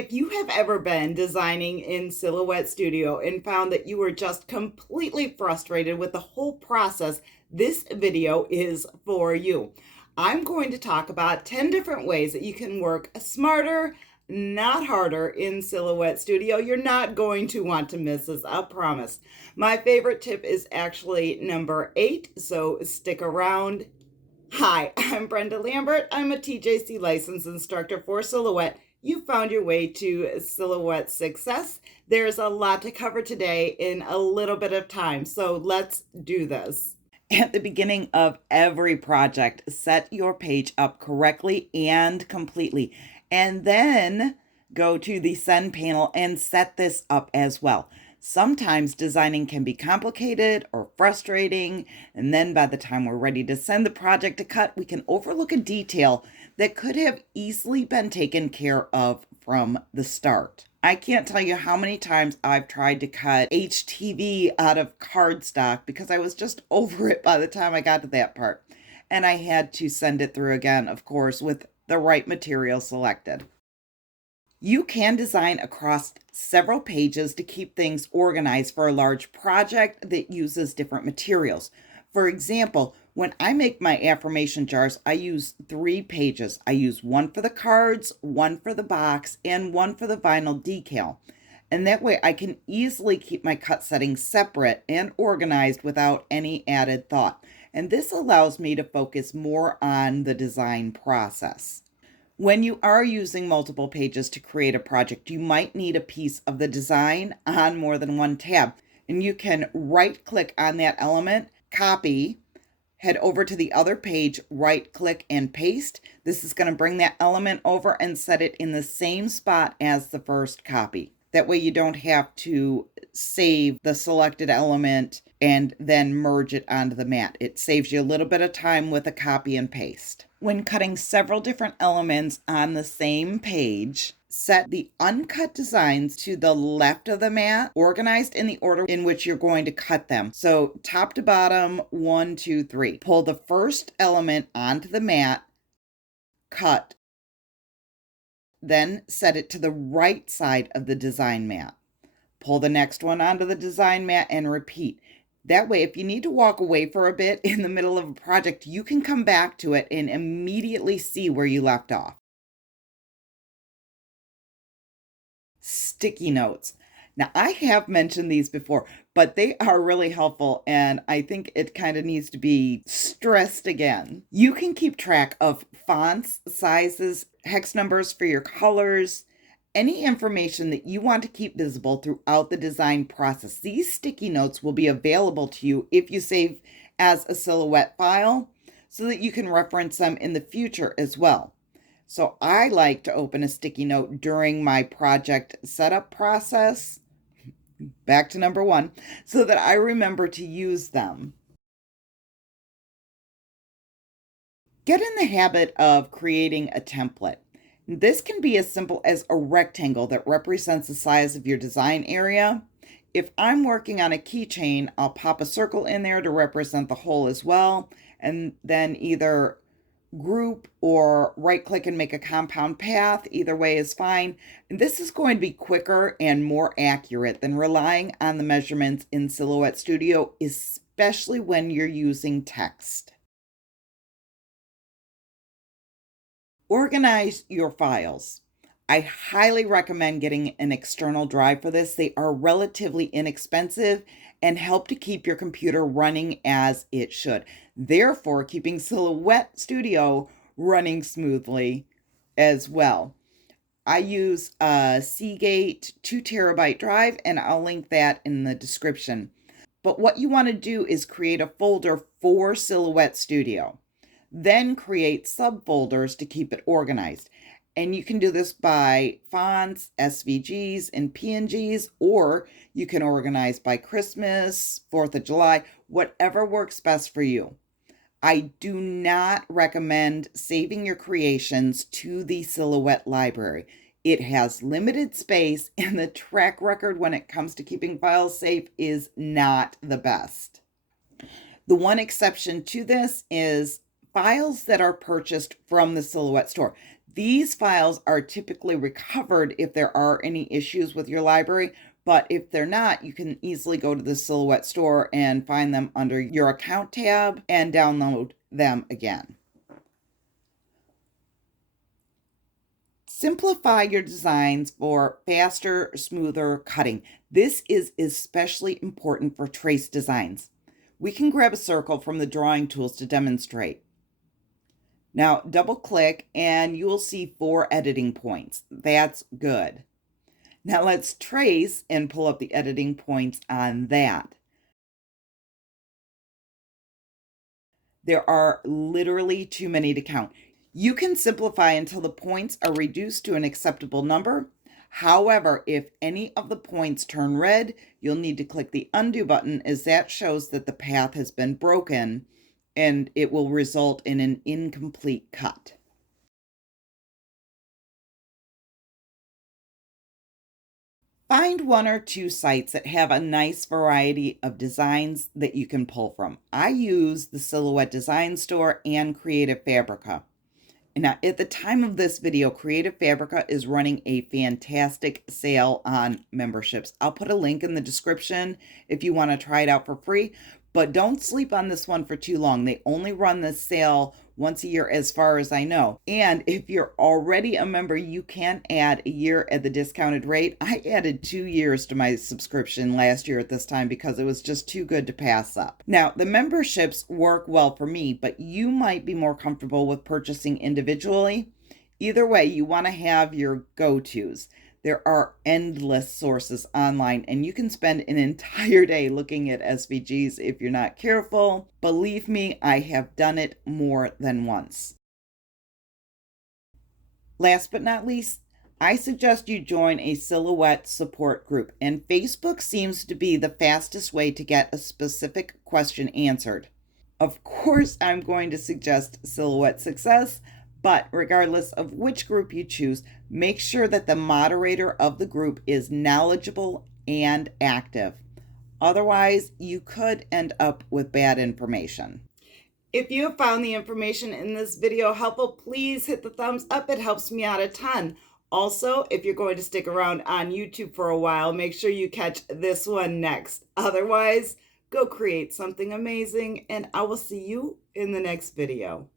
If you have ever been designing in Silhouette Studio and found that you were just completely frustrated with the whole process, this video is for you. I'm going to talk about 10 different ways that you can work smarter, not harder in Silhouette Studio. You're not going to want to miss this, I promise. My favorite tip is actually number 8, so stick around. Hi, I'm Brenda Lambert. I'm a TJC licensed instructor for Silhouette. You found your way to Silhouette success. There's a lot to cover today in a little bit of time, so let's do this. At the beginning of every project, set your page up correctly and completely, and then go to the send panel and set this up as well. Sometimes designing can be complicated or frustrating, and then by the time we're ready to send the project to cut, we can overlook a detail that could have easily been taken care of from the start. I can't tell you how many times I've tried to cut HTV out of cardstock because I was just over it by the time I got to that part. And I had to send it through again, of course, with the right material selected. You can design across several pages to keep things organized for a large project that uses different materials. For example, when I make my affirmation jars, I use 3 pages. I use one for the cards, one for the box, and one for the vinyl decal. And that way I can easily keep my cut settings separate and organized without any added thought. And this allows me to focus more on the design process. When you are using multiple pages to create a project, you might need a piece of the design on more than one tab. And you can right-click on that element, copy, head over to the other page, right-click and paste. This is going to bring that element over and set it in the same spot as the first copy. That way you don't have to save the selected element and then merge it onto the mat. It saves you a little bit of time with a copy and paste. When cutting several different elements on the same page, set the uncut designs to the left of the mat, organized in the order in which you're going to cut them. So top to bottom, 1, 2, 3. Pull the first element onto the mat, cut, then set it to the right side of the design mat. Pull the next one onto the design mat and repeat. That way, if you need to walk away for a bit in the middle of a project, you can come back to it and immediately see where you left off. Sticky notes. Now, I have mentioned these before, but they are really helpful, and I think it kind of needs to be stressed again. You can keep track of fonts, sizes, hex numbers for your colors, any information that you want to keep visible throughout the design process. These sticky notes will be available to you if you save as a Silhouette file so that you can reference them in the future as well. So I like to open a sticky note during my project setup process, back to number 1, so that I remember to use them. Get in the habit of creating a template. This can be as simple as a rectangle that represents the size of your design area. If I'm working on a keychain, I'll pop a circle in there to represent the whole as well, and then either group or right-click and make a compound path. Either way is fine. And this is going to be quicker and more accurate than relying on the measurements in Silhouette Studio, especially when you're using text. Organize your files. I highly recommend getting an external drive for this. They are relatively inexpensive and help to keep your computer running as it should, therefore keeping Silhouette Studio running smoothly as well. I use a Seagate 2 terabyte drive, and I'll link that in the description. But what you want to do is create a folder for Silhouette Studio. Then create subfolders to keep it organized. And you can do this by fonts, SVGs, and PNGs, or you can organize by Christmas, 4th of July, whatever works best for you. I do not recommend saving your creations to the Silhouette library. It has limited space, and the track record when it comes to keeping files safe is not the best. The one exception to this is files that are purchased from the Silhouette store. These files are typically recovered if there are any issues with your library, but if they're not, you can easily go to the Silhouette store and find them under your account tab and download them again. Simplify your designs for faster, smoother cutting. This is especially important for trace designs. We can grab a circle from the drawing tools to demonstrate. Now, double click and you will see 4 editing points. That's good. Now let's trace and pull up the editing points on that. There are literally too many to count. You can simplify until the points are reduced to an acceptable number. However, if any of the points turn red, you'll need to click the undo button, as that shows that the path has been broken and it will result in an incomplete cut. Find 1 or 2 sites that have a nice variety of designs that you can pull from. I use the Silhouette Design Store and Creative Fabrica. Now, at the time of this video, Creative Fabrica is running a fantastic sale on memberships. I'll put a link in the description if you want to try it out for free, but don't sleep on this one for too long. They only run this sale once a year as far as I know. And if you're already a member, you can add a year at the discounted rate. I added 2 years to my subscription last year at this time because it was just too good to pass up. Now, the memberships work well for me, but you might be more comfortable with purchasing individually. Either way, you want to have your go-tos. There are endless sources online, and you can spend an entire day looking at SVGs if you're not careful. Believe me, I have done it more than once. Last but not least, I suggest you join a Silhouette support group, and Facebook seems to be the fastest way to get a specific question answered. Of course, I'm going to suggest Silhouette Success, but regardless of which group you choose, make sure that the moderator of the group is knowledgeable and active. Otherwise, you could end up with bad information. If you have found the information in this video helpful, please hit the thumbs up. It helps me out a ton. Also, if you're going to stick around on YouTube for a while, make sure you catch this one next. Otherwise, go create something amazing, and I will see you in the next video.